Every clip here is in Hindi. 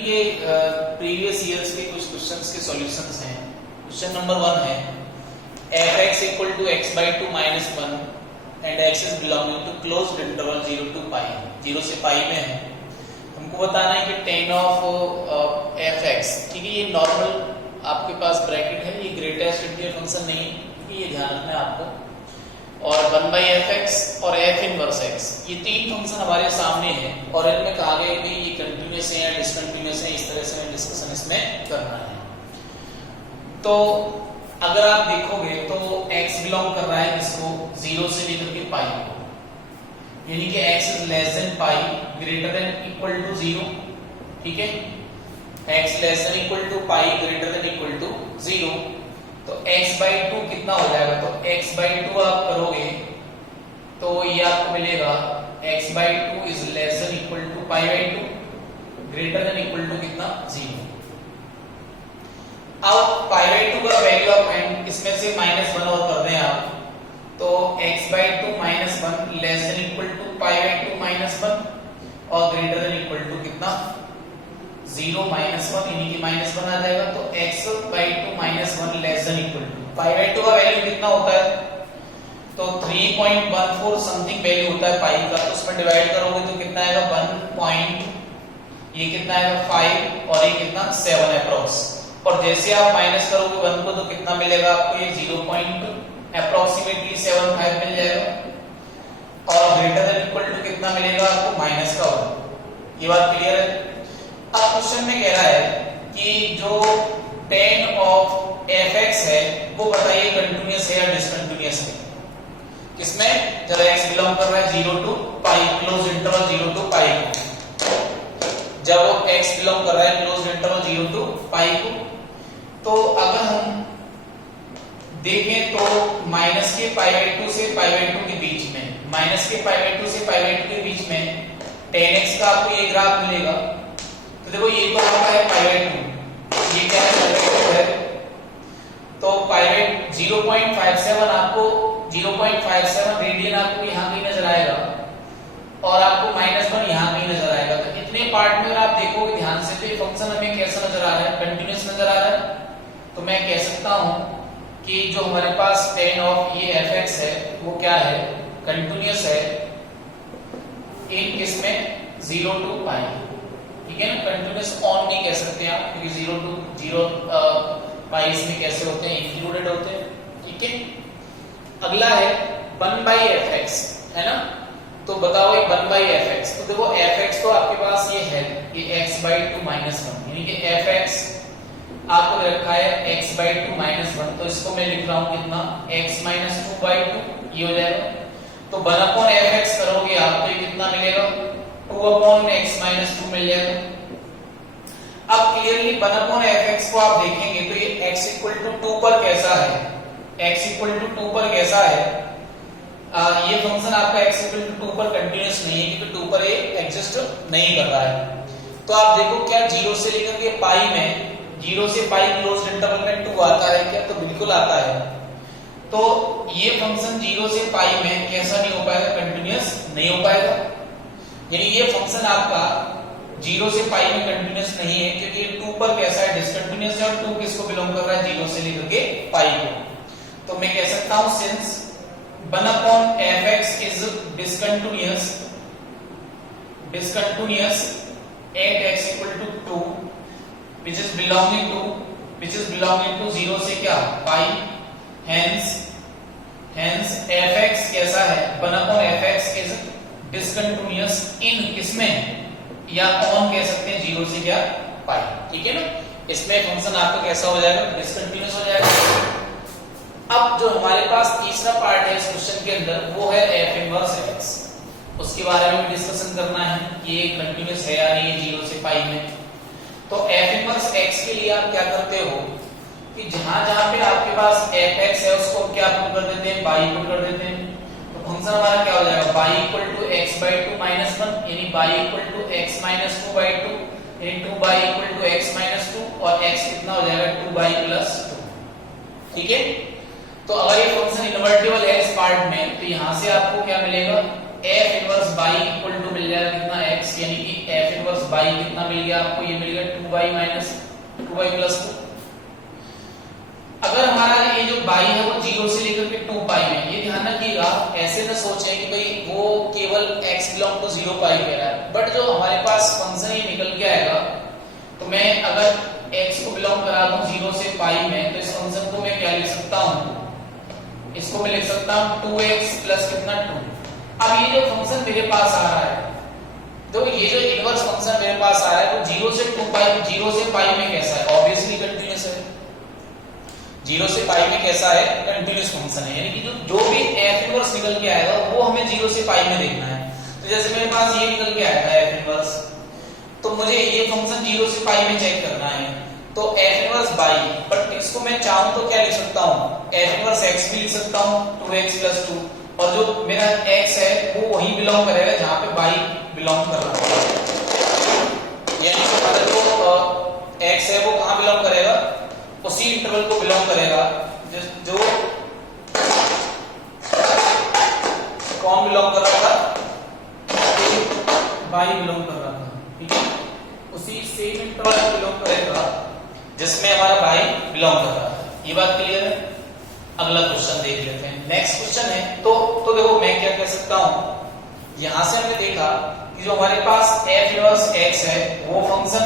के प्रीवियस ईयर्स के कुछ क्वेश्चंस के सॉल्यूशंस हैं। क्वेश्चन नंबर 1 है f(x = x/2 - 1 and x is belonging to closed interval 0 to pi, 0 से पाई में है। हमको बताना है कि tan of f(x), ठीक है, ये नॉर्मल आपके पास ब्रैकेट है, ये ग्रेटेस्ट इंटीजर फंक्शन नहीं है, ठीक है, ये ध्यान रखना है आपको। और 1/fx और f इनवर्स x, ये तीन फंक्शन हमारे सामने हैं और इनमें कहा गया कि ये कंटिन्यूअस है या डिसकंटिन्यूअस है, इस तरह से हमें डिस्कशन इसमें करना है। तो अगर आप देखोगे तो x बिलोंग कर रहा है इसको 0 से लेकर के पाई को, यानी कि x is less than pi greater than equal to 0, ठीक है, x less than equal to pi greater than equal to 0। तो x/2 कितना हो जाएगा, तो x/2 आप करोगे तो ये आपको मिलेगा x/2 is less than equal to पाई/2 ग्रेटर देन इक्वल टू कितना 0। अब पाई/2 का वैल्यू आप इसमें से -1 और कर दें आप, तो x/2 - 1 less than equal to पाई/2 - 1 और ग्रेटर देन इक्वल टू कितना 0 - 1, यानी कि -1 आ जाएगा। तो x/2 - 1 less than equal to पाई/2 का वैल्यू कितना होता है, तो 3.14 समथिंग वैल्यू होता है पाई का, तो उसमें डिवाइड करोगे तो कितना आएगा 1. ये कितना आएगा 5 और ये कितना 7 अप्रॉक्स। और जैसे आप माइनस करोगे 1 को तो कितना मिलेगा आपको, ये 0.75 मिल जाएगा और ग्रेटर देन इक्वल टू कितना मिलेगा आपको -1। ये बात क्लियर है। अब क्वेश्चन में कह रहा है कि जो tan of f(x) है वो बताइए कंटिन्यूअस है या डिसकंटिन्यूअस है। किसमें, जब x बिलोंग कर रहा है 0 to pi, close interval 0 to पाई को, जब x बिलोंग कर रहा है क्लोज इंटरवल 0 to पाई को, तो अगर हम देखें तो माइनस के पाई/2 से पाई/2 के बीच में, माइनस के पाई/2 से पाई/2 के बीच में tan x का आपको ये ग्राफ मिलेगा। तो देखो ये तो आपका है पाई/2, ये क्या है पाई/2 है, तो पाई/2 0.57 आपको 0.57 रेडियन आपको यहाँ कहीं नजर आएगा और आपको -1 यहाँ कहीं नजर आएगा। तो इतने पार्ट में अगर आप देखोगे ध्यान से तो ये फंक्शन हमें कैसा नजर आ रहा है, कंटिन्यूअस नजर आ रहा है। तो मैं कह सकता हूं कि जो हमारे पास tan ऑफ ये f(x) है वो क्या है, कंटिन्यूअस है इन किसमें 0 to पाई, ठीक है ना। कंटिन्यूअस ऑन नहीं कह सकते आप, क्योंकि 0 to 0 पाई इसमें कैसे होते हैं, इंक्लूडेड होते हैं, ठीक है। अगला है 1/fx, है ना। तो बताओ ये 1/fx, तो देखो fx तो आपके पास ये है, ये x/2 - 1, यानी कि fx आपको रखा है x/2 - 1, तो इसको मैं लिख रहा हूं कितना x - 2/2, ये हो जाएगा। तो 1/fx करोगे आप तो ये कितना मिलेगा 2/x - 2 मिल जाएगा। अब क्लियरली 1/fx को आप देखेंगे तो ये x = 2 पर कैसा है, x = 2 पर कैसा है, ये फंक्शन आपका x = 2 पर कंटीन्यूअस नहीं है, क्योंकि 2 पर ये एग्जिस्ट नहीं कर रहा है। तो आप देखो क्या 0 से लेकर के पाई में, 0 से पाई क्लोज्ड इंटरवल में 2 आता है क्या, तो बिल्कुल आता है। तो ये फंक्शन 0 से पाई में कैसा नहीं हो पाएगा, कंटीन्यूअस नहीं हो पाएगा, यानी ये फंक्शन आपका 0 से पाई में कंटीन्यूअस नहीं है, क्योंकि 2 पर कैसा है, डिसकंटीन्यूअस है। और 2 किसको बिलोंग कर रहा है, 0 से लेकर के पाई को। तो मैं कह सकता हूं since 1/fx is discontinuous at x = 2 which is belonging to 0 से क्या पाई, hence fx कैसा है, 1/fx is discontinuous in किसमें, या ऑन कह सकते हैं 0 से क्या पाई, ठीक है ना। इसमें फंक्शन आपका कैसा हो जाएगा, डिसकंटिन्यूअस हो जाएगा। अब जो हमारे पास तीसरा पार्ट है इस क्वेश्चन के अंदर वो है f इनवर्स x, उसके बारे में डिस्कशन करना है कि ये कंटीन्यूअस है या नहीं है 0 से पाई में। तो f इनवर्स x के लिए आप क्या करते हो कि जहां जहां पे आपके पास fx है उसको क्या पुट कर देते हैं, y पुट कर देते हैं। तो फंक्शन हमारा क्या हो जाएगा, y = x/2 - 1, यानी y = x - 2/2, यानी 2y = x - 2 और x कितना हो जाएगा 2y + 2, ठीक है। तो अगर ये फंक्शन इन्वर्टिबल है इस पार्ट में, तो यहां से आपको क्या मिलेगा f inverse y equal to मिल जाएगा कितना x, यानी कि f इनवर्स y कितना मिल गया आपको, ये मिल गया 2y माइनस 2y प्लस 2। अगर हमारा ये जो y है वो 0 से लेकर के 2 पाई में, ये ध्यान रखिएगा, ऐसे ना सोचें कि भाई वो केवल x बिलोंग टू 0 पाई कह रहा है, बट जो हमारे पास फंक्शन ये निकल के आएगा, तो मैं अगर x को बिलोंग करा दूं 0 से पाई में, तो इस फंक्शन को मैं क्या लिख सकता हूं, इसको मैं लिख सकता हूं 2x प्लस कितना 2। अब ये जो फंक्शन मेरे पास आ रहा है, तो ये जो इनवर्स फंक्शन मेरे पास आ रहा है वो 0 से 2 पाई, 0 से पाई में कैसा है, ऑब्वियसली कंटीन्यूअस है। 0 से पाई में कैसा है, कंटीन्यूअस फंक्शन है, यानी कि जो भी f इनवर्स निकल के आएगा वो हमें 0 से पाई में देखना है। तो जैसे मेरे पास ये निकल के आएगा f इनवर्स, तो मुझे ये फंक्शन 0 से पाई में चेक करना है, तो f इनवर्स y, बट इसको मैं चाहूं तो क्या लिख सकता हूं, f इनवर्स x भी लिख सकता हूं 2x प्लस 2, और जो मेरा x है वो वही बिलोंग करेगा जहां पे y बिलोंग कर रहा है, यानी कि हमारा जो x है वो कहां बिलोंग करेगा, उसी इंटरवल को बिलोंग करेगा जो कौन बिलोंग कर रहा था, y बिलोंग कर रहा था, ठीक है, उसी सेम इंटरवल को बिलोंग करेगा जिसमें हमारा y बिलोंग कर रहा था। ये बात क्लियर है। अगला क्वेश्चन देख लेते हैं। नेक्स्ट क्वेश्चन है, तो देखो मैं क्या कह सकता हूं, यहां से हमने देखा कि जो हमारे पास f इनवर्स x है वो फंक्शन,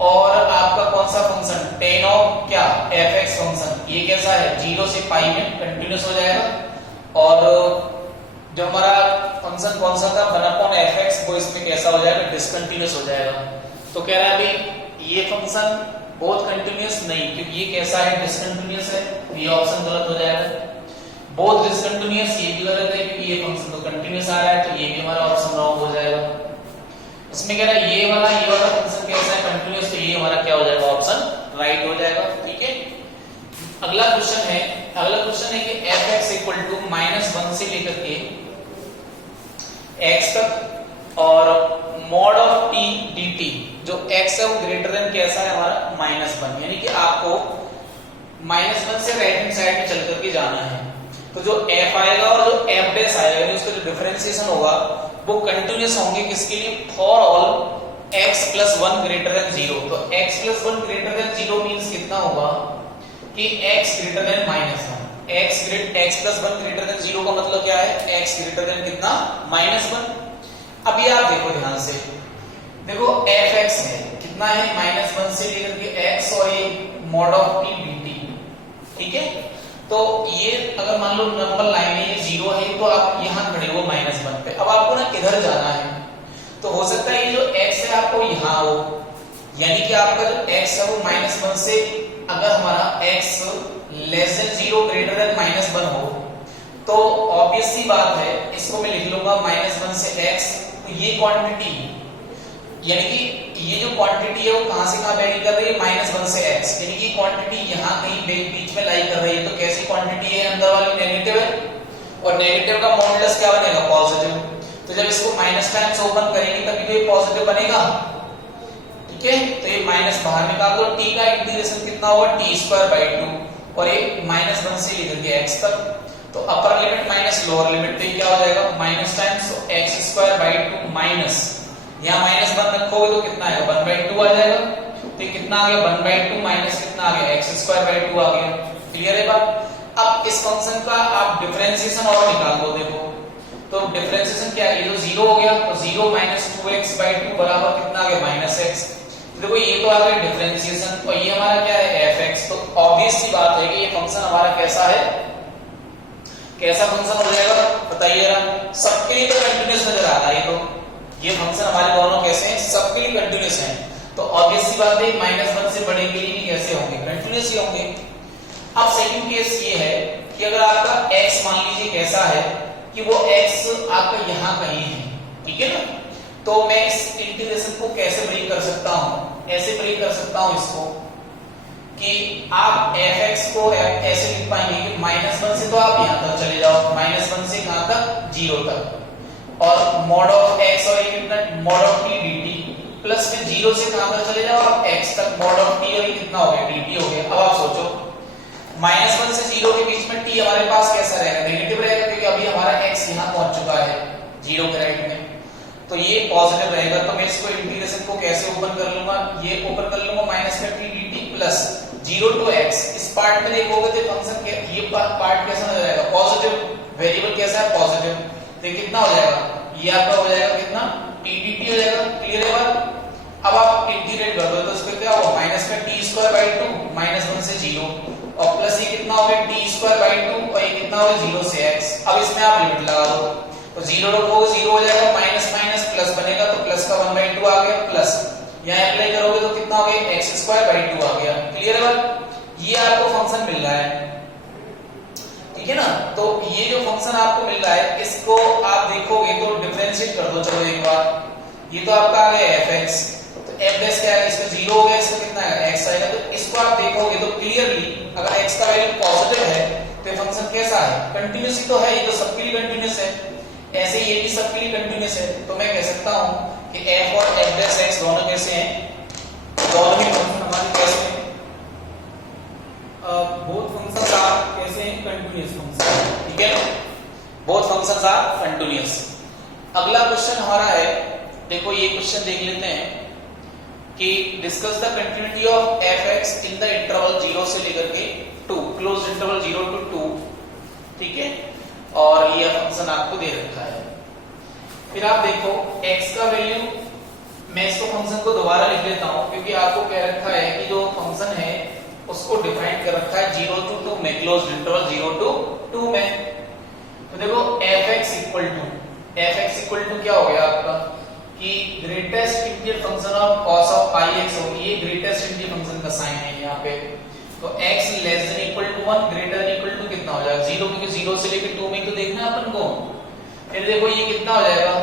और आपका कौन सा फंक्शन, tan ऑफ क्या fx फंक्शन, ये कैसा है 0 से पाई में कंटीन्यूअस हो जाएगा, और जो हमारा फंक्शन कौन सा था 1/fx, वो इसमें कैसा हो जाएगा, डिसकंटीन्यूअस हो जाएगा। तो कह रहा है अभी ये फंक्शन बहुत कंटीन्यूअस नहीं, क्योंकि ये कैसा है, डिसकंटीन्यूअस है, ये ऑप्शन गलत हो जाएगा। बहुत डिसकंटीन्यूअस ये भी गलत है, क्योंकि ये फंक्शन तो कंटीन्यूअस आ रहा है, तो ये भी हमारा ऑप्शन रॉन्ग हो जाएगा। इसमें कह रहा है ये वाला फंक्शन कैसा है, कंटीन्यूअस, तो ये हमारा क्या हो जाएगा, ऑप्शन राइट हो जाएगा, ठीक है। अगला क्वेश्चन है कि fx इक्वल टू -1 से लेकर के x तक, और मॉड ऑफ t dt, जो x है वो ग्रेटर देन कैसा है हमारा -1, यानी कि आपको -1 से राइट हैंड साइड में चल करके जाना है, तो जो f आएगा और जो f डैश आएगा, यानी उसका जो डिफरेंशिएशन होगा वो कंटीन्यूअस होंगे किसके लिए, for all x + 1 greater then 0। तो x + 1 ग्रेटर देन 0 मींस कितना होगा कि x greater than -1, x + 1 greater then 0 का मतलब क्या है, x ग्रेटर देन कितना, -1। अब ये आप देखो ध्यान से, देखो fx है कितना है, -1 से लेकर के x, और ये मॉड ऑफ t dt, ठीक है। तो ये अगर मान लो नंबर लाइन है, ये 0 है, तो आप यहां खड़े हो -1 पे, अब आपको ना किधर जाना है, तो हो सकता है ये जो x है आपको यहां हो, यानी कि आपका जो x है वो -1 से, अगर हमारा x less then 0 greater than -1 हो, तो ऑब्वियस सी बात है, इसको मैं लिख लूंगा -1 से x, तो ये क्वांटिटी, यानी कि ये जो क्वांटिटी है वो कहां से कहां वेरी कर रही है, -1 से x, यानी कि क्वांटिटी यहां कहीं बीच में लाई कर रही है, तो कैसी क्वांटिटी है, अंदर वाली नेगेटिव है, और नेगेटिव का मॉडुलस क्या बनेगा, पॉजिटिव। तो जब इसको माइनस टाइम्स ओपन करेंगे तभी तो ये पॉजिटिव बनेगा, ठीक है। तो ये माइनस बाहर निकाल दो, t का इंटीग्रेशन कितना होगा, t²/2, और ये -1 से लेकर के x तक, तो upper limit minus lower limit, तो क्या हो जाएगा माइनस टाइम्स x²/2 माइनस, यहाँ -1 रखोगे तो कितना आएगा, 1/2 आ जाएगा, तो ये कितना आ गया, 1/2 माइनस कितना आ गया, x²/2 आ गया। क्लियर है बात। अब इस फंक्शन का आप डिफरेंशिएशन और निकाल दो, देखो तो डिफरेंशिएशन क्या है, ये तो 0 हो गया, तो 0 - 2x/2 बराबर कितना आ गया, -x। देखो ये तो आ गया डिफरेंशिएशन, और ये हमारा क्या है, fx। तो ऑब्वियस सी बात है कि ये फंक्शन हमारा कैसा है, कैसा फंक्शन हो जाएगा, बताइए जरा। सबके लिए तो कंटीन्यूअस नजर आ रहा है, तो ये फंक्शन हमारे दोनों कैसे हैं, सबके लिए कंटीन्यूअस हैं, तो ऑब्वियस सी बात है -1 से बड़े के लिए कैसे होंगे, कंटीन्यूअस ही होंगे। अब सेकंड केस ये है कि अगर आपका x मान लीजिए कैसा है कि वो x आपका यहां कहीं है, ठीक है ना, तो मैं इस इंटीग्रेशन को कैसे ब्रेक कर सकता हूं, ऐसे ब्रेक कर सकता हूं इसको कि आप fx को ऐसे लिख पाएंगे कि -1 से तो आप यहां तक चले जाओ, -1 से कहां तक, 0 तक, और मॉड ऑफ x, और ये कितना, mod of t dt, plus में 0 से कहां तक चले जाओ आप, x तक, मॉड ऑफ t, और ये कितना हो गया, dt हो गया। अब आप सोचो -1 से 0 के बीच में t हमारे पास कैसा रहेगा, नेगेटिव रहेगा, क्योंकि अभी हमारा x यहां पहुंच चुका है, जीरो के राइट में, तो ये पॉजिटिव रहेगा। तो मैं इसको इंटीग्रेशन को कैसे ओपन कर लूंगा, ये ओपन कर लूंगा माइनस का T D T plus 0 to x। इस पार्ट में देखोगे तो फंक्शन के ये पार्ट कैसा नजर आएगा, पॉजिटिव, वेरिएबल कैसा है पॉजिटिव, तो कितना हो जाएगा, ये आपका हो जाएगा कितना टी डी टी हो जाएगा। क्लियर है बात। अब आप इंटीग्रेट कर दो तो इसका क्या होगा, माइनस का टी स्क्वायर बाई 2 -1 से 0 और प्लस ये कितना हो गया टी स्क्वायर बाई 2 और ये कितना हो गया 0 से x। अब इसमें आप लिमिट लगा दो तो 0 रखोगे 0 हो जाएगा, माइनस माइनस प्लस बनेगा तो प्लस का 1/2 आ गया, प्लस यहां अप्लाई करोगे तो कितना हो गया x स्क्वायर बाई 2 आ गया। क्लियर है बात। ये आपको फंक्शन मिल रहा है, ठीक है ना। तो ये जो फंक्शन आपको मिल रहा है इसको आप देखोगे तो डिफरेंशिएट कर दो। चलो एक बार, ये तो आपका आ गया fx, तो f डैश क्या है, इसका 0 हो गया, इसका कितना आएगा x आएगा। तो इसको आप देखोगे तो क्लियरली अगर x का वैल्यू पॉजिटिव है तो ये फंक्शन कैसा है, कंटीन्यूअस ही तो है, ये तो सबके लिए कंटीन्यूअस है, ऐसे ये भी सबके लिए कंटीन्यूअस है। तो मैं कह सकता हूं कि f और f डैश x दोनों कैसे हैं, दोनों ही फंक्शन हमारे कैसे हैं, बोथ फंक्शंस आर कैसे हैं, कंटीन्यूअस फंक्शन, ठीक है, बोथ फंक्शंस आर कंटीन्यूअस। अगला क्वेश्चन हमारा है, देखो ये क्वेश्चन देख लेते हैं कि discuss the continuity of fx in the interval 0 से लेकर के 2, क्लोज्ड इंटरवल 0 to 2, ठीक है, और ये फंक्शन आपको दे रखा है। फिर आप देखो x का वैल्यू, मैं इसको फंक्शन को दोबारा लिख लेता हूं क्योंकि आपको कह रखा है कि जो फंक्शन है उसको डिफाइन कर रखा है 0 to 2 में, क्लोज्ड इंटरवल 0 to 2 में। तो देखो fx इक्वल टू क्या हो गया आपका कि greatest integer function of cos of pi x होगी, ये ग्रेटेस्ट इंटीजर फंक्शन का साइन है यहाँ पे। तो x less than equal to 1 greater than equal to कितना हो जाएगा 0, क्योंकि 0 से लेकर 2 में तो देखना है अपन को। फिर देखो ये कितना हो जाएगा,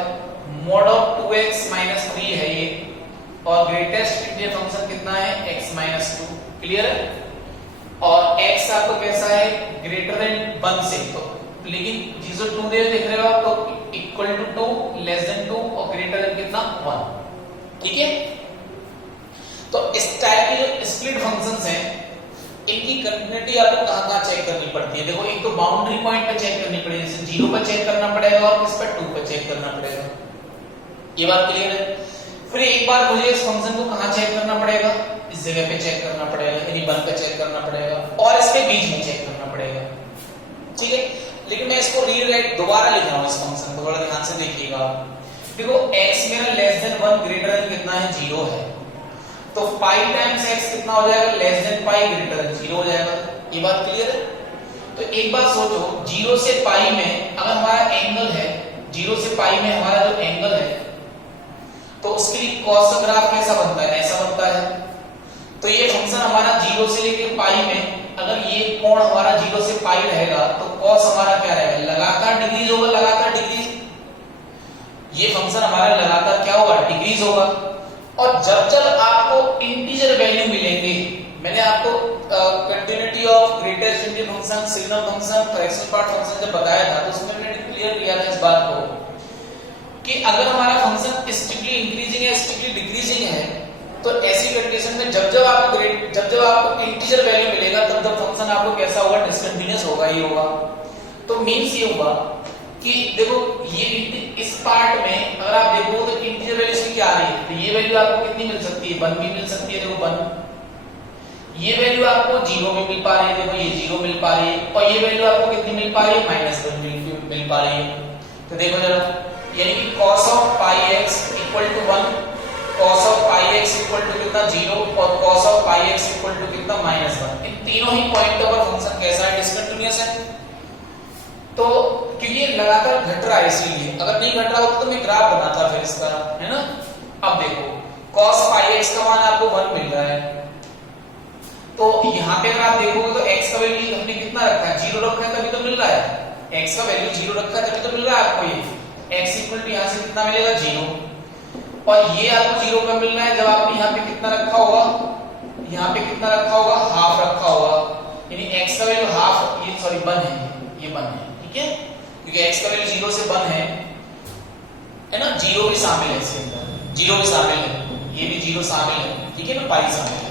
mod ऑफ 2x - 3 है ये, और ग्रेटेस्ट इंटीजर फंक्शन कितना है x - 2। क्लियर है। और x आपको कैसा है, ग्रेटर देन 1 से, तो लेकिन जिसको 2 दे देख रहे हो आप, तो इक्वल टू 2, लेस देन 2 और ग्रेटर देन कितना 1, ठीक है। तो इस टाइप के जो स्प्लिट फंक्शंस हैं इनकी कंटिन्यूटी आपको कहां-कहां चेक करनी पड़ती है। देखो एक तो बाउंड्री पॉइंट पे चेक करनी पड़ेगी, जैसे 0 पर चेक करना पड़ेगा और किस पर 2 पर चेक करना पड़ेगा, ये बात क्लियर है। फिर एक बार मुझे इस फंक्शन को कहां चेक करना पड़ेगा, इस जगह पे चेक करना पड़ेगा, यानी 1 पे चेक करना पड़ेगा और इसके बीच में चेक करना पड़ेगा, ठीक है। लेकिन मैं इसको रीराइट दोबारा लिख रहा हूं इस फंक्शन को, थोड़ा ध्यान से देखिएगा। देखो x मेरा लेस देन 1 ग्रेटर देन कितना है 0 है, तो पाई टाइम्स x कितना हो जाएगा, less than pi greater then 0 हो जाएगा। ये बात क्लियर है। तो एक बात सोचो, 0 से पाई में अगर हमारा एंगल है, 0 से पाई में हमारा जो एंगल है, तो उसके लिए cos का ग्राफ कैसा बनता है, ऐसा बनता है। तो ये फंक्शन हमारा 0 से लेकर पाई में, अगर ये कोण हमारा 0 से पाई रहेगा तो cos हमारा क्या रहेगा, लगातार डिक्रीज होगा, लगातार डिक्रीज। ये फंक्शन हमारा लगातार क्या होगा, डिक्रीज होगा। और जब जब आपको इंटीजर वैल्यू मिलेंगे, मैंने आपको continuity of greatest integer function, signal function, fractional part function जब बताया था तो उसमें मैंने क्लियर किया था इस बात को कि अगर हमारा फंक्शन स्ट्रिक्टली इंक्रीजिंग है, स्ट्रिक्टली डिक्रीजिंग है, तो ऐसी कंडीशन में जब जब आपको इंटीजर वैल्यू मिलेगा तब तब फंक्शन आपको कैसा होगा, डिसकंटीन्यूअस होगा ही होगा। तो मींस ये होगा कि देखो ये इस पार्ट में अगर आप देखो तो इंटीजर वैल्यू इसकी क्या आ रही है, तो ये वैल्यू आपको कितनी मिल सकती है, 1 भी मिल सकती है। देखो 1, ये वैल्यू आपको 0 में मिल पा रही है, देखो ये 0 मिल पा रही है, और ये वैल्यू आपको कितनी मिल पा रही है, -1 मिल पा रही है। तो देखो जरा, यानी कि cos of pi x equal to 1, cos of pi x equal to कितना 0 और cos of pi x equal to कितना -1। इन तीनों ही पॉइंटों पर फंक्शन कैसा है, डिसकंटीन्यूअस है। तो क्योंकि ये लगातार घट रहा है, इसीलिए अगर नहीं घट रहा होता तो मैं ग्राफ बनाता फिर इसका, है ना। अब देखो cos पाई x का मान आपको 1 मिल रहा है, तो यहाँ पे अगर आप देखोगे तो x का वैल्यू हमने कितना रखा है, 0 रखा है, तभी तो मिल रहा है। x का वैल्यू 0 रखा है तभी तो मिल रहा है आपको ये x इक्वल टू यहाँ से कितना मिलेगा 0, और ये आपको 0 का मिल रहा है जब आपने यहाँ पे कितना रखा होगा, यहाँ पे कितना रखा होगा, हाफ रखा होगा, यानी x का वैल्यू हाफ, ये सॉरी 1 है, ये 1 है, ठीक है, क्योंकि x का वैल्यू 0 से 1 है ना, 0 भी शामिल है इसके अंदर, 0 भी शामिल है, ये भी 0 शामिल है, ठीक है ना, पाई शामिल है।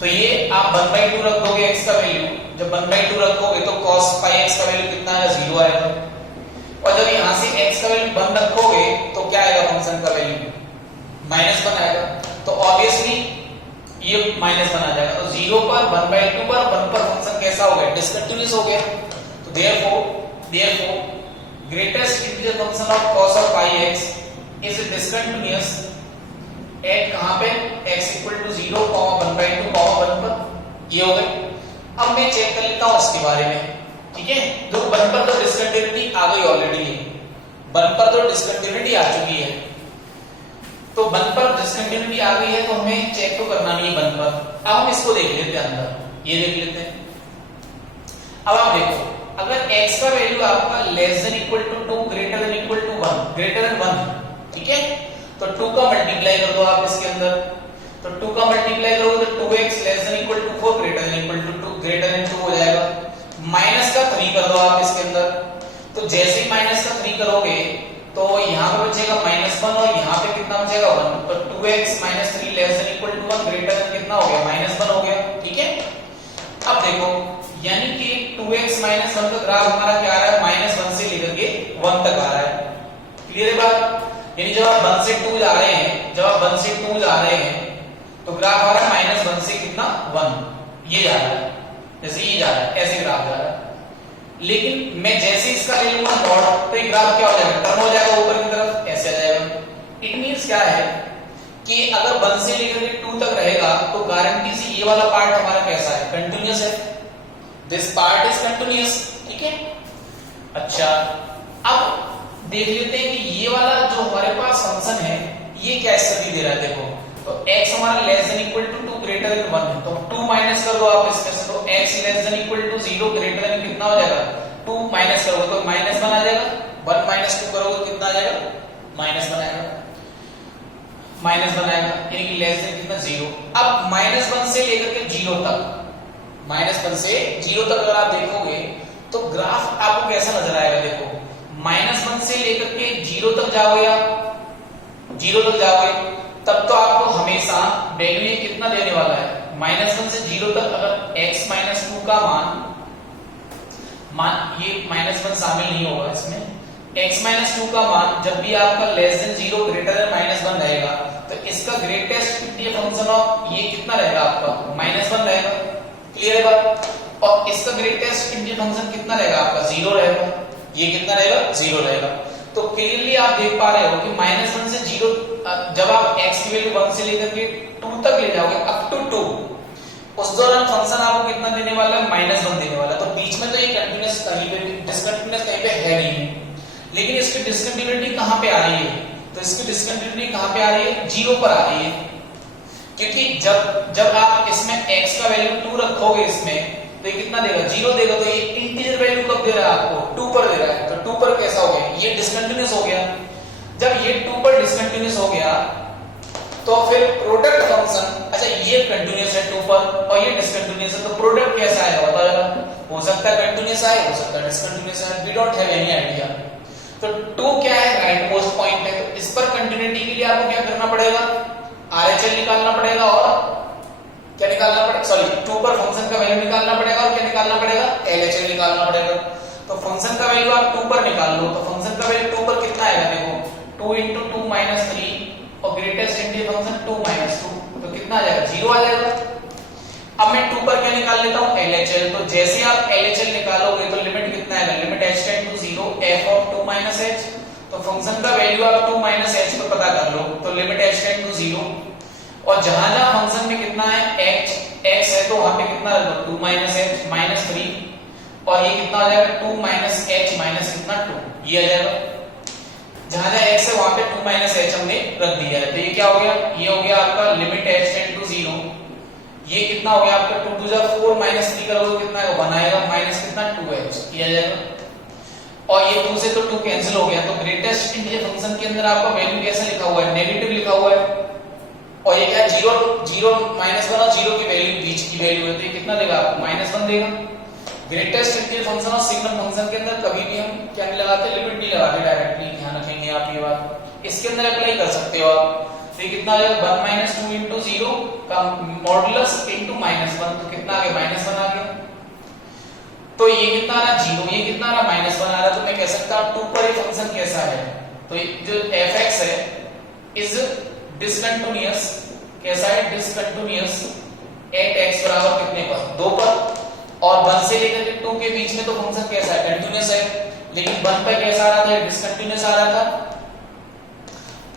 तो ये आप 1/2 रख दोगे x का वैल्यू, जब 1/2 रखोगे तो cos पाई x का वैल्यू कितना है, 0 आएगा। और जब यहाँ से x का वैल्यू 1 रखोगे तो क्या आएगा फंक्शन का वैल्यू -1 आएगा, तो ऑब्वियसली ये -1 आ जाएगा। तो 0 पर 1/2 पर 1 पर फंक्शन कैसा हो गया, डिसकंटिन्यूअस हो गया। तो therefore greatest integer function of cos of pi x is discontinuous at कहां पे x = 0, 1/2, 1 पर, ये हो गई। अब मैं चेक कर लेता हूं इसके बारे में, ठीक है। तो 1 पर तो डिसकंटिन्यूटी आ गई ऑलरेडी है, 1 पर तो डिसकंटिन्यूटी आ चुकी है, तो 1 पर डिसकंटिन्यूटी आ गई है तो हमें चेक तो करना नहीं है 1 पर। अब हम इसको देख लेते हैं अंदर, ये देख लेते हैं। अब आप देखो, अगर x का वैल्यू आपका less than equal to 2 greater than equal to 1, greater than 1, ठीक है, तो 2 का मल्टीप्लाई कर दो आप इसके अंदर, तो 2 का मल्टीप्लाई करोगे तो 2x less than equal to 4 greater than equal to 2 greater than 2 हो जाएगा। माइनस का 3 कर दो आप इसके अंदर, तो जैसे ही माइनस का 3 करोगे तो यहाँ पे बचेगा -1 और यहाँ पे कितना बचेगा 1, तो 2x - 3 less than equal to 1 greater than कितना हो गया -1 हो गया, ठीक है। अब देखो, यानी कि 2x - 1 का ग्राफ हमारा क्या आ रहा है, -1 से लेकर के 1 तक आ रहा है। क्लियर है बात? यानी जब आप 1 से 2 जा रहे हैं, जब आप 1 से 2 जा रहे हैं तो ग्राफ आ रहा है -1 से कितना 1, ये जा रहा है, जैसे ये जा रहा है, ऐसे ग्राफ जा रहा है। लेकिन मैं जैसे इसका ले लूंगा डॉट तो ये ग्राफ क्या हो जाएगा, टर्न हो जाएगा ऊपर की तरफ, ऐसे आ जाएगा। इट मींस क्या है कि अगर 1 से लेकर के 2 तक रहेगा तो गारंटी से ये वाला पार्ट हमारा कैसा है, कंटीन्यूअस है, दिस पार्ट इज कंटीन्यूअस, ठीक है। अच्छा, अब देख लेते हैं कि ये वाला जो हमारे पास फंक्शन है ये क्या स्थिति दे रहा है। देखो, तो x हमारा less than equal to 2 greater than 1 है, तो 2 माइनस कर दो आप इसमें से, तो x less than equal to 0 greater than कितना हो जाएगा, 2 माइनस करोगे तो -1 आ जाएगा, 1 - 2 करोगे तो कितना आ जाएगा, -1 आएगा, -1 आएगा, यानी कि लेस देन कितना 0। अब -1 से लेकर के 0 तक, -1 से 0 तक अगर आप देखोगे तो ग्राफ आपको कैसा नजर आएगा। देखो, -1 से लेकर के 0 तक जाओगे आप, 0 तक जाओगे तब तो आपको हमेशा वैल्यू कितना देने वाला है, -1 से 0 तक अगर x - 2 का मान ये -1 शामिल नहीं होगा इसमें, x - 2 का मान जब भी आपका लेस देन 0 ग्रेटर देन -1 रहेगा तो इसका ग्रेटेस्ट इंटीजर फंक्शन ऑफ ये कितना रहेगा आपका, -1 रहेगा। क्लियर है बात? और इसका ग्रेटेस्ट इंटीजर फंक्शन कितना रहेगा आपका, 0 रहेगा, ये कितना रहेगा, 0 रहेगा। तो क्लियरली आप देख पा रहे हो कि -1 से 0, जब आप x की वैल्यू 1 से लेकर के 2 तक ले जाओगे अप टू 2, उस दौरान फंक्शन आपको कितना देने वाला है, -1 देने वाला है। तो बीच में तो ये कंटीन्यूअस कहीं पे डिसकंटीन्यूअस कहीं पे है नहीं, लेकिन इसकी डिसकंटीन्यूटी कहां पे आ रही है, तो इसकी डिसकंटीन्यूटी कहां पे आ रही है, 0 पर आ रही है, क्योंकि जब आप इसमें x का वैल्यू 2 रखोगे इसमें तो ये कितना देगा, 0 देगा। तो ये इंटीजर वैल्यू कब दे रहा है आपको, 2 पर दे रहा है, तो 2 पर कैसा हो गया, ये डिसकंटीन्यूअस हो गया। जब ये 2 पर डिसकंटीन्यूअस हो गया तो फिर प्रोडक्ट फंक्शन, अच्छा ये कंटीन्यूअस है 2 पर और ये डिसकंटीन्यूअस है, तो प्रोडक्ट कैसा आएगा बताओ जरा, हो सकता है कंटीन्यूअस आए, हो सकता है डिसकंटीन्यूअस आए, we don't have any idea. तो 2 क्या है, राइट मोस्ट पॉइंट है, तो इस पर कंटीन्यूटी के लिए आपको क्या करना पड़ेगा, RHL निकालना पड़ेगा और क्या निकालना पड़ेगा, सॉरी 2 पर फंक्शन का वैल्यू निकालना पड़ेगा और क्या निकालना पड़ेगा, LHL निकालना पड़ेगा। तो फंक्शन का वैल्यू आप 2 पर निकाल लो, तो फंक्शन का वैल्यू 2 पर कितना आएगा, देखो 2 * 2 - 3 और ग्रेटेस्ट इंटीजर फंक्शन 2 - 2, तो कितना आ जाएगा, 0 आ जाएगा। अब मैं 2 पर क्या निकाल लेता हूं, LHL। तो जैसे आप LHL निकालोगे तो लिमिट कितना आएगा, limit h → 0 f of 2 - h, तो फंक्शन का वैल्यू आप 2 - h पर पता कर लो, तो लिमिट h → 0, और जहां जहां फंक्शन में कितना है x है तो वहां पे कितना है 2 - h - 3, और ये कितना आ जाएगा 2 - h - कितना 2, ये आ जाएगा। जहां जहां x है वहां पे 2 - h हमने रख दिया है, तो ये क्या हो गया, ये हो गया आपका लिमिट h → 0, ये कितना हो गया आपका 2 * 4 - 3 करोगे कितना है, 1 आएगा, माइनस कितना 2h, ये आ जाएगा। और ये 2 से तो 2 कैंसिल हो गया, तो ग्रेटेस्ट इंटीजर फंक्शन के अंदर आपका वैल्यू कैसा लिखा हुआ है, नेगेटिव लिखा हुआ है, और ये क्या 0 -1 और 0 की वैल्यू बीच की वैल्यू है, तो ये कितना देगा आपको, -1 देगा। ग्रेटेस्ट इंटीजर फंक्शन और सिग्नल फंक्शन के अंदर कभी भी हम क्या नहीं लगाते, लिमिट नहीं लगाते डायरेक्टली, ध्यान रखेंगे आप ये बात, इसके अंदर अप्लाई कर सकते हो आप। तो ये कितना आ जाएगा 1 - 2 * 0 का मॉडुलस * -1, तो कितना आ गया, -1 आ गया। तो ये कितना आ रहा 0, ये कितना आ रहा -1 आ रहा, तो मैं कह सकता हूं 2 पर ये फंक्शन कैसा है, तो ये जो fx है इज डिसकंटिन्यूअस, कैसा है, डिसकंटिन्यूअस एट x बराबर कितने पर, 2 पर, और 1 से लेकर के 2 के बीच में तो फंक्शन कैसा है, कंटीन्यूअस है, लेकिन 1 पे कैसा आ रहा था, डिसकंटिन्यूअस आ रहा था,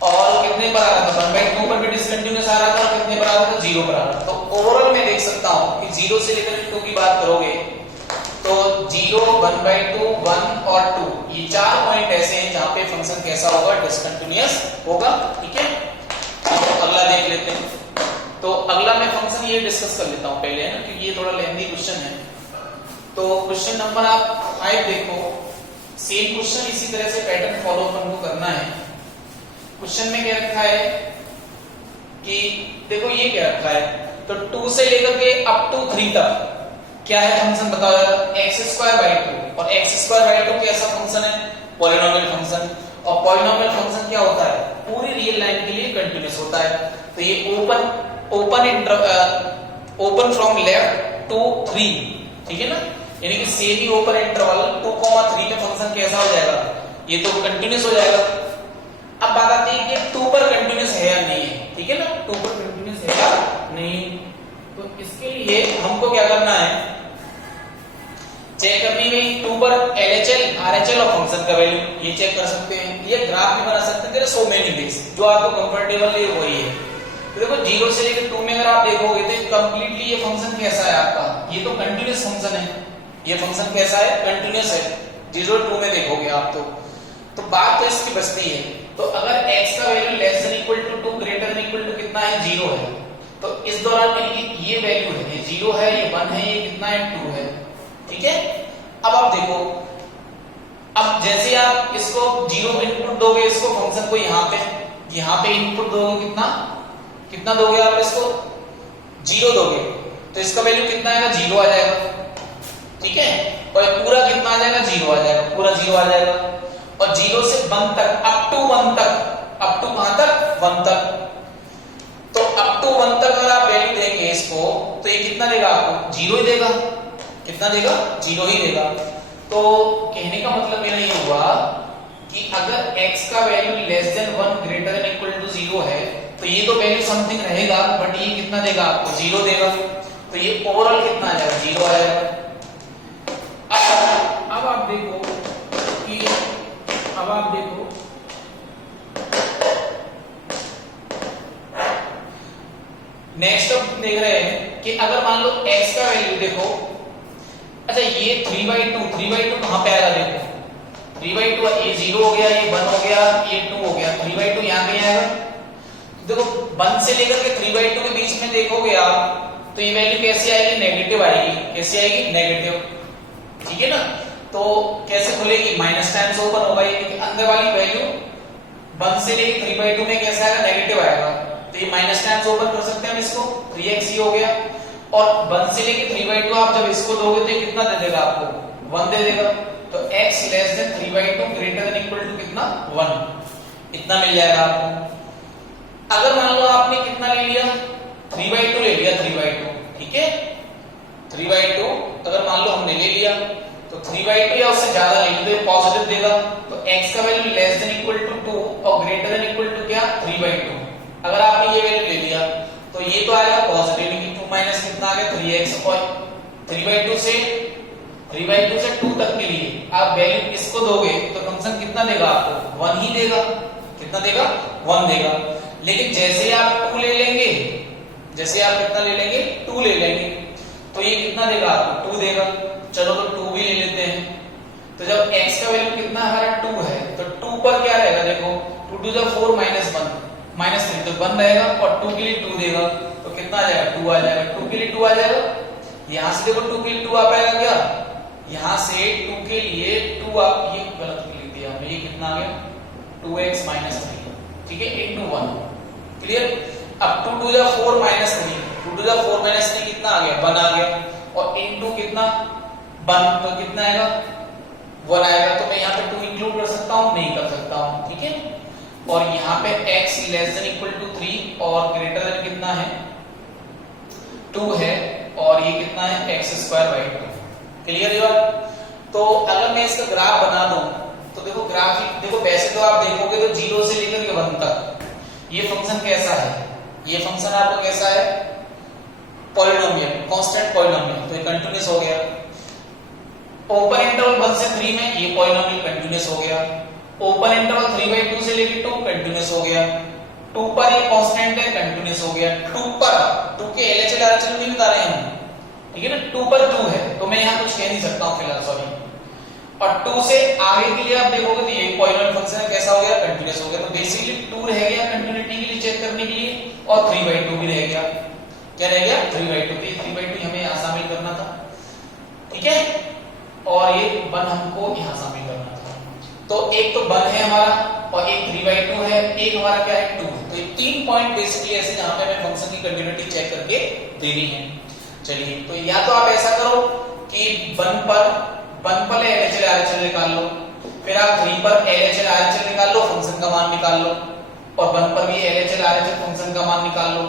और कितने पर आ रहा था, 1/2 पर भी डिसकंटिन्यूअस आ रहा था, और कितने पर आ रहा था, 0 पर आ रहा था। तो ओवरऑल मैं देख सकता हूं कि 0 से लेकर के 2 की बात करोगे तो 0, 1/2, 1 और 2 ये 4 पॉइंट ऐसे हैं जहां पे फंक्शन कैसा होगा, डिसकंटिन्यूअस होगा। ठीक है, तो अगला देख लेते हैं। तो अगला मैं फंक्शन ये डिस्कस कर लेता हूं पहले, है ना, क्योंकि ये थोड़ा लेंथी क्वेश्चन है। तो क्वेश्चन नंबर आप 5 देखो, सेम क्वेश्चन, इसी तरह से पैटर्न फॉलो हमको करना है। क्वेश्चन में क्या रखा है कि देखो ये क्या रखा है, तो 2 से लेकर के अप टू 3 तक क्या है फंक्शन बताओ यार, x²/2, और x²/2 कैसा फंक्शन है, पॉलिनोमियल फंक्शन, और पॉलिनोमियल फंक्शन क्या होता है, पूरी रियल लाइन के लिए कंटीन्यूअस होता है। तो ये ओपन फ्रॉम लेफ्ट टू 3, ठीक है ना, यानी कि सेमी ओपन इंटरवल 2,3 में फंक्शन कैसा हो जाएगा, ये तो कंटीन्यूअस हो जाएगा। अब बात आती है कि 2 पर कंटीन्यूअस है या नहीं है, ठीक है ना, 2 पर कंटीन्यूअस है या नहीं, तो इसके लिए हमको क्या करना है, चेक करनी है 2 पर LHL RHL और फंक्शन का वैल्यू, ये चेक कर सकते हैं, ये ग्राफ भी बना सकते हैं, सो मेनी वेज जो आपको कंफर्टेबल है वही है। तो देखो 0 से लेकर 2 में अगर आप देखोगे तो कंप्लीटली ये फंक्शन कैसा है आपका, ये तो कंटीन्यूअस फंक्शन है, ये फंक्शन कैसा है, कंटीन्यूअस है। 0 2 में देखोगे आप तो बात तो इसकी बचती है। तो अगर x का value less than equal to 2 greater than equal to कितना है, 0 है, तो इस दौरान ये वैल्यू है, ये 0 है, ये 1 है, ये कितना है, 2 है, ठीक है। अब आप देखो, अब जैसे आप इसको 0 इनपुट दोगे, इसको फंक्शन को यहाँ पे इनपुट दोगे, कितना दोगे आप इसको, 0 दोगे, तो इसका वैल्यू कितना आएगा, 0 आ जाएगा, ठीक है, और पूरा कितना आ जाएगा, 0 आ जाएगा, पूरा 0 आ जाएगा, और 0 से 1 तक, अप टू 1 तक, 1 तक, तो अप टू 1 तक अगर आप वैल्यू देंगे इसको, तो ये कितना देगा आपको, 0 ही देगा, कितना देगा, 0 ही देगा। तो कहने का मतलब मेरा ये हुआ कि अगर x का value less than 1 greater than equal to 0 है, तो ये तो वैल्यू समथिंग रहेगा, बट ये कितना देगा आपको, 0 देगा, तो ये ओवरऑल कितना आ जाएगा, 0 आ जाएगा। अब आप देखो कि नेक्स्ट अब देख रहे हैं कि अगर मान लो x का वैल्यू देखो, अच्छा ये 3/2 कहां पे आएगा, देखो 3/2, ये 0 हो गया, ये 1 हो गया, ये 2 हो गया, 3/2 यहां पे आएगा। देखो 1 से लेकर के 3/2 के बीच में देखोगे आप, तो ये वैल्यू कैसी आएगी, नेगेटिव आएगी, कैसी आएगी, नेगेटिव, ठीक है ना। तो कैसे खुलेगी, माइनस टाइम्स ओपन होगा, ये अंदर वाली वैल्यू 1 से लेकर 3/2 में कैसा आएगा, नेगेटिव आएगा, तो ये माइनस टाइम्स ओपन कर सकते हैं हम इसको, 3x ही हो गया, और 1 से लेके 3/2 आप जब इसको दोगे तो ये कितना दे देगा आपको, 1 दे देगा, तो x less than 3/2 greater than equal to कितना, 1, इतना मिल जाएगा आपको। अगर मान लो आपने कितना ले लिया, 3/2 ले लिया, 3/2, ठीक है, 3/2 अगर मान लो हमने ले लिया, तो 3/2 या उससे ज्यादा ले लो तो पॉजिटिव देगा, तो x का value less than equal to 2 और ग्रेटर देन इक्वल टू क्या, 3/2, अगर आपने ये वैल्यू ले लिया तो ये तो आएगा पॉजिटिव, लेकिन 2 माइनस कितना आ गया, 3x, और 3/2 से 2 तक के लिए आप वैल्यू इसको दोगे तो फंक्शन कितना देगा आपको, 1 ही देगा, कितना देगा, 1 देगा। लेकिन जैसे आप 2 ले लेंगे, जैसे आप कितना ले लेंगे, 2 ले लेंगे, तो ये कितना देगा आपको, 2 देगा। चलो तो 2 भी ले लेते हैं, तो जब x का वैल्यू कितना हमारा 2 है, तो 2 पर क्या रहेगा, देखो 2 to the 4 -3 तो 1 रहेगा, और 2 के लिए 2 देगा, तो कितना आ जाएगा, 2 आ जाएगा, 2 के लिए 2 आ जाएगा, यहां से देखो 2 के लिए 2 आ पाएगा क्या, यहां से 2 के लिए 2 आप, ये गलत लिख दिया हमने, ये कितना आ गया, 2x -3, ठीक है, into 1, क्लियर। अब 2 to the 4 -3, 2 to the 4 -3 कितना आ गया, 1 आ गया, और into कितना, 1, तो कितना आएगा, 1 आएगा, तो मैं यहाँ पे 2 इंक्लूड कर सकता हूँ, नहीं कर सकता हूँ, ठीक है। और यहाँ पे x less than equal to 3 और ग्रेटर देन कितना है, 2 है, और ये कितना है, x²/2, क्लियर है? तो अगर मैं इसका ग्राफ बना दूं तो देखो ग्राफिक, देखो वैसे तो आप देखोगे तो 0 से लेकर के 1 तक ये फंक्शन कैसा है, ये फंक्शन आपका कैसा है, पॉलिनोमियल, कांस्टेंट पॉलिनोमियल, तो ये कंटीन्यूअस हो गया। ओपन इंटरवल 1 से 3 में ये पॉलिनोमियल कंटीन्यूअस हो गया। ओपन इंटरवल 3/2 से लेकर 2 कंटीन्यूअस हो गया। 2 पर ये कांस्टेंट है, कंटीन्यूअस हो गया। 2 के एलएचएल आरएचएल नहीं बता रहे हम, ठीक है ना, 2 पर 2 है तो मैं यहां कुछ कह नहीं सकता हूं फिलहाल, सॉरी। और 2 से आगे के लिए आप देखोगे तो ये पॉलिनोमियल फंक्शन कैसा हो गया, कंटीन्यूअस हो गया। तो बेसिकली 2 रह गया कंटीन्यूटी के लिए चेक करने के लिए, और 3/2 भी रह गया। क्या रह गया, 3/2। तो ये 3/2 हमें यहां शामिल करना था, ठीक है, और ये 1 हमको यहां शामिल करना था। तो एक तो 1 है हमारा और एक 3/2 है, एक हमारा क्या है, 2 है। तो ये 3 पॉइंट बेसिकली ऐसे जहां पे हमें फंक्शन की कंटीन्यूटी चेक करके देनी है। चलिए, तो या तो आप ऐसा करो कि 1 पर एलएचएल आरएचएल निकाल लो, फिर आप 3 पर एलएचएल आरएचएल निकाल लो, फंक्शन का मान निकाल लो, और 1 पर भी एलएचएल आरएचएल फंक्शन का मान निकाल लो।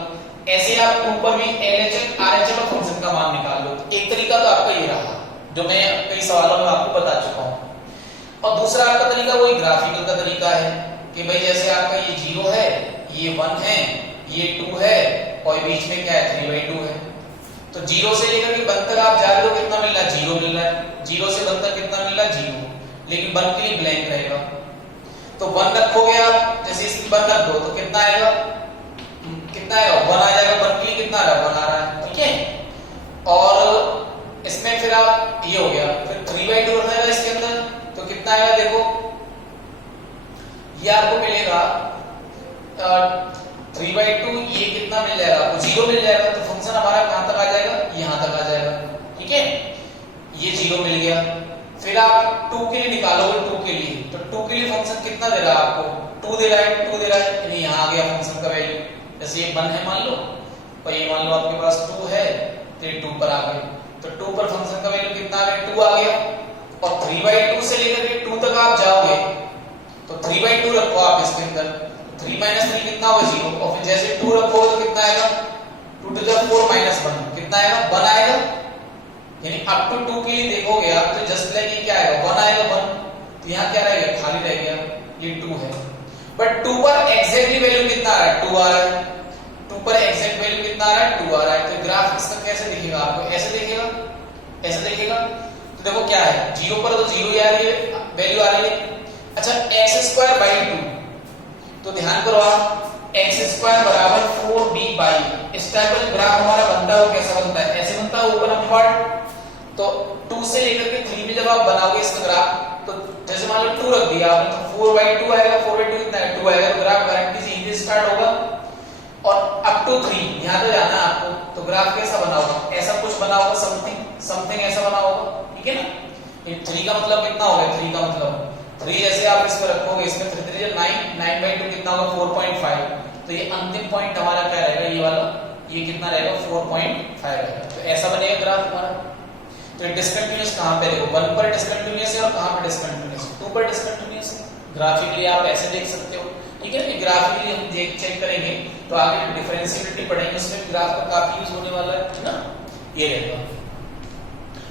ऐसे आप 2 पर भी एलएचएल आरएचएल और फंक्शन का मान निकाल लो। एक तरीका तो आपका ये रहा जो मैं कई सवालों में आपको बता चुका हूं। और दूसरा आपका तरीका वही ग्राफिकल का तरीका है कि भाई जैसे आपका ये 0 है, ये 1 है, ये 2 है, और बीच में क्या है, 3/2 है। तो 0 से लेकर के 1 तक आप जा रहे हो, कितना मिल रहा है, 0 मिल रहा है। 0 से 1 तक कितना मिल रहा है, 0, लेकिन 1 के लिए ब्लैंक रहेगा। तो 1 रखोगे आप, जैसे इसकी 1 रख दो तो कितना आएगा, कितना आएगा, 1 आ जाएगा। 1 के लिए कितना आ रहा है, 1 आ रहा है, ठीक है। और इसमें फिर आप ये हो गया, फिर 3/2 रहेगा इसके अंदर, तो कितना आएगा, देखो ये आपको मिलेगा 3/2, ये कितना मिल जाएगा आपको, 0 मिल जाएगा। तो फंक्शन हमारा कहां तक आ जाएगा, यहां तक आ जाएगा, ठीक है, ये 0 मिल गया। फिर आप 2 के लिए निकालोगे, 2 के लिए, तो 2 के लिए फंक्शन कितना दे रहा है आपको, 2 दे रहा है, 2 दे रहा है, यानी यहां आ गया फंक्शन का वैल्यू। जैसे ये 1 है मान लो, और ये मान लो आपके पास 2 है, तो ये 2 पर आ गए। तो 2 पर फंक्शन का वैल्यू कितना आ गया, 2 आ गया। और 3/2 से लेकर के 2 तक आप जाओगे तो 3/2 रखो आप इसके अंदर, 3 - 3 कितना होगा, 0। और फिर जैसे 2 रखोगे तो कितना आएगा, 2 to the 4 - 1 कितना आएगा, 1 आएगा। यानी अप टू 2 के लिए देखोगे आप तो जस्ट लाइक ये क्या आएगा, 1 आएगा, 1। तो यहाँ क्या रह गया, खाली रह गया, ये 2 है। बट 2 पर एग्जैक्टली वैल्यू कितना आ रहा है, 2 आ रहा है। 2 पर एग्जैक्ट वैल्यू कितना आ रहा है, 2 आ रहा है। तो ग्राफ इसका कैसे दिखेगा आपको, ऐसे दिखेगा, ऐसे दिखेगा। तो देखो क्या है, 0 पर तो 0 ही आ रही है, वैल्यू आ रही है। अच्छा, x²/2, तो ध्यान करो आप, x² बराबर 4b/, इस टाइप का ग्राफ हमारा बनता है वो कैसा बनता है, ऐसे बनता है, ओपन अपवर्ड। तो 2 से लेकर के 3 में जब आप बनाओगे इसका ग्राफ, तो जैसे मान लो 2 रख दिया आपने, तो 4/2 आएगा, 4/2 कितना है, 2 आएगा। तो ग्राफ गारंटी से यहीं से स्टार्ट होगा और अप टू 3 यहां तक जाना है आपको। तो ग्राफ कैसा बना होगा, ऐसा कुछ बना होगा, समथिंग ऐसा बना होगा, ठीक है ना। ये 3 का मतलब कितना हो गया, 3 का मतलब 3 जैसे आप इस पर रखोगे, इसमें 3 3 9, 9/2 कितना होगा, 4.5। तो ये अंतिम पॉइंट हमारा क्या रहेगा, ये वाला, ये कितना रहेगा, 4.5 रहेगा। तो ऐसा बनेगा ग्राफ हमारा। तो डिस्कंटिन्यूअस कहां पे, देखो 1 पर डिस्कंटिन्यूअस है और कहां पे डिस्कंटिन्यूअस, 2 पर डिस्कंटिन्यूअस है। ग्राफिकली आप ऐसे देख सकते हो, ठीक है। ग्राफिकली हम चेक करेंगे तो आगे डिफरेंशिएबिलिटी पढ़ेंगे, उसमें ग्राफ का काफी यूज होने वाला है ना, ये रहेगा।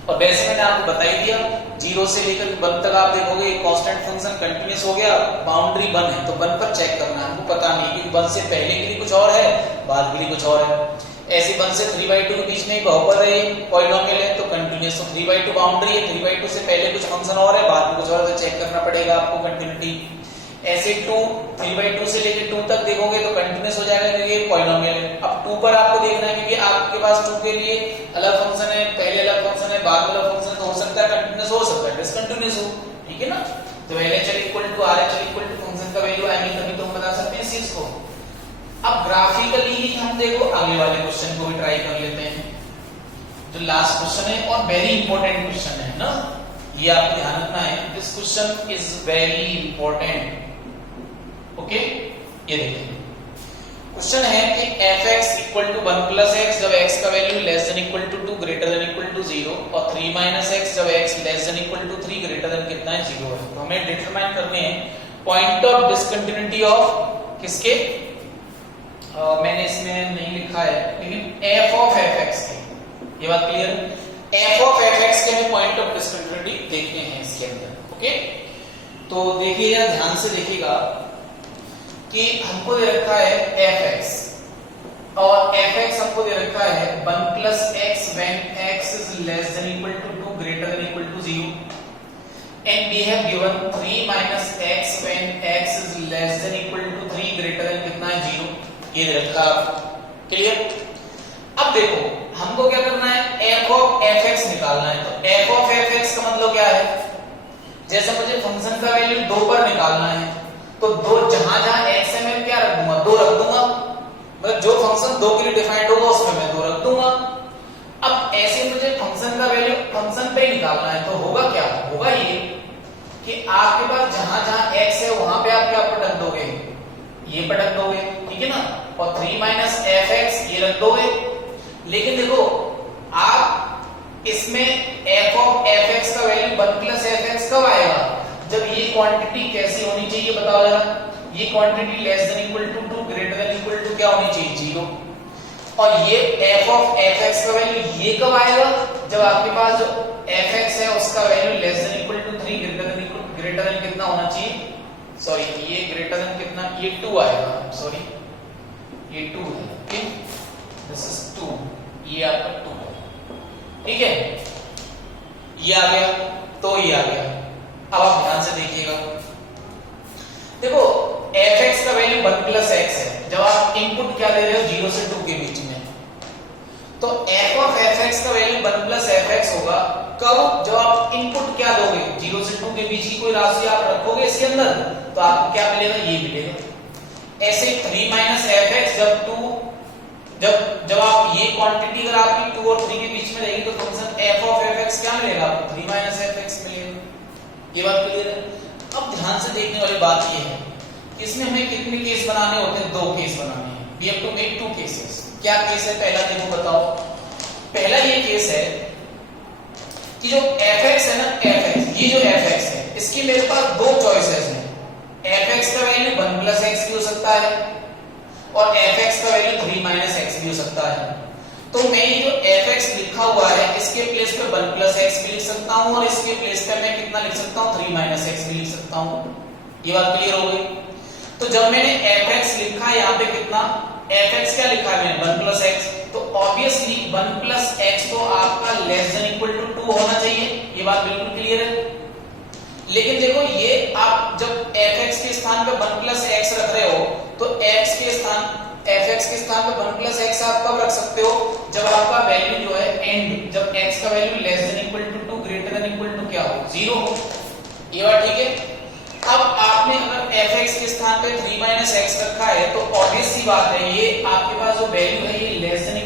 और वैसे मैंने आपको बता ही दिया, 0 से लेकर 1 तक आप देखोगे कांस्टेंट फंक्शन कंटीन्यूअस हो गया, बाउंड्री 1 है तो 1 पर चेक करना है, हमको पता नहीं कि 1 से पहले के लिए कुछ और है, बाद के लिए कुछ और है। ऐसे 1 से 3/2 के बीच में एक बहुपद है, पॉलिनोमियल है, तो कंटीन्यूअस। तो 3/2 बाउंड्री है, 3/2 से पहले कुछ फंक्शन और है, बाद में कुछ और, तो चेक करना पड़ेगा आपको कंटीन्यूटी। ऐसे 3/2 से लेकर 2 तक देखोगे तो कंटीन्यूअस हो जाएगा क्योंकि ये पॉलिनोमियल है। अब 2 पर आपको देखना है क्योंकि आपके पास 2 के लिए अलग फंक्शन है, पहले अलग फंक्शन है, बाद में अलग फंक्शन, तो हो सकता है कंटीन्यूअस, हो सकता है डिसकंटीन्यूअस हो, ठीक है ना। तो LHL = RHL = फंक्शन का वैल्यू आएंगे तभी तो हम बता सकते हैं इस चीज को। अब ग्राफिकली ही हम देखो अगले वाले क्वेश्चन को भी ट्राई कर लेते हैं, जो लास्ट क्वेश्चन है और वेरी इंपॉर्टेंट क्वेश्चन है ना, ये आपको ध्यान रखना है। This question is very important, okay. ये देखिए क्वेश्चन है कि fx = 1 + x जब x का value less than equal to 2 greater than equal to 0 और 3 - x जब x less than equal to 3 greater than कितना है, 0 है। तो हमें डिटरमाइन करने हैं पॉइंट ऑफ डिसकंटिन्यूटी ऑफ किसके, मैंने इसमें नहीं लिखा है लेकिन f of fx के, ये बात क्लियर है। एफ ऑफ एफ एक्स के हमें पॉइंट ऑफ डिस्कंटिन्यूटी देखते हैं इसके अंदर। ओके, तो देखिएगा, ध्यान से देखिएगा कि हमको दे रखा है एफ एक्स और एफ एक्स हमको दे रखा है 1 plus X when X is less than equal to 2 greater than equal to 0 and we have given 3 minus X when X is less than equal to 3 greater than कितना है 0, ये दे रखा है। क्लियर? अब देखो हमको क्या करना है, एफ ऑफ एफ एक्स निकालना है। तो एफ ऑफ एफ एक्स का मतलब क्या है, जैसे मुझे फंक्शन का वैल्यू 2 पर निकालना है तो दो जहां जहां एक्स है मैं क्या रख दूंगा, 2 रख दूंगा, मतलब जो फंक्शन 2 के लिए डिफाइंड होगा उसमें मैं 2 रख दूंगा। अब ऐसे मुझे फंक्शन का वैल्यू फंक्शन पे निकालना है तो होगा क्या, होगा ये कि आपके पास जहां जहां एक्स है वहां पे आप क्या पटक दोगे, ये पटक दोगे, ठीक है ना, और 3 माइनस एफ एक्स ये रख दोगे। लेकिन देखो आप इसमें एफ ऑफ एफ एक्स का वैल्यू 1 प्लस एफ एक्स कब आएगा, जब ये क्वांटिटी कैसी होनी चाहिए बताओ जरा, ये quantity less than equal to 2 greater than equal to क्या होनी चाहिए 0, और ये एफ ऑफ एफ एक्स का वैल्यू ये कब आएगा, जब आपके पास जो एफ एक्स है उसका value less than equal to 3 greater than कितना होना चाहिए, सॉरी ये ग्रेटर देन कितना, ये 2 आएगा, सॉरी ये 2 है, ओके दिस इज 2, ये आपका 2 है, ठीक है, ये आ गया तो ये आ गया। अब आप ध्यान से देखिएगा, देखो fx का वैल्यू 1 प्लस x है, जब आप इनपुट क्या दे रहे हो 0 से 2 के बीच में, तो f ऑफ fx का वैल्यू 1 प्लस fx होगा कब, जब आप इनपुट क्या दोगे 0 से 2 के बीच की कोई राशि आप रखोगे इसके अंदर तो आपको क्या मिलेगा, ये मिलेगा। ऐसे 3 माइनस fx जब आप ये क्वांटिटी अगर आपकी 2 और 3 के बीच में रहेगी तो फंक्शन f ऑफ fx क्या मिलेगा आपको, 3 माइनस fx मिलेगा। ये बात क्लियर है? अब ध्यान से देखने वाली बात ये है कि इसमें हमें कितने केस बनाने होते हैं, 2 केस बनाने हैं। We have to make 2 cases. क्या केस है पहला, देखो बताओ। पहला ये केस है कि जो fx है ना, fx ये जो fx है इसकी मेरे पास 2 चॉइसेस हैं, fx का वैल्यू 1 प्लस x भी हो सकता है और fx का वैल्यू 3 माइनस x भी हो सकता है। तो मैं ये जो fx लिखा हुआ है इसके प्लेस पे 1 प्लस x भी लिख सकता हूं और इसके प्लेस पे मैं कितना लिख सकता हूं, 3 माइनस x भी लिख सकता हूं। ये बात क्लियर हो गई? तो जब मैंने fx लिखा है यहाँ पे कितना, fx क्या लिखा है मैंने 1 प्लस x, तो ऑब्वियसली 1 प्लस x तो आपका लेस देन इक्वल टू 2 होना चाहिए। ये बात बिल्कुल क्लियर है। लेकिन देखो ये आप जब fx के स्थान पे 1 प्लस x रख रहे हो तो fx के स्थान पे 1 प्लस x आप कब रख सकते हो, जब आपका वैल्यू जो है एंड, जब x का value less than equal to 2 greater than equal to क्या हो, 0 हो। ये बात ठीक है? अब आपने अगर fx के स्थान पे 3 माइनस x रखा है तो ऑब्वियस सी बात है ये आपके पास जो वैल्यू है ये लेस देन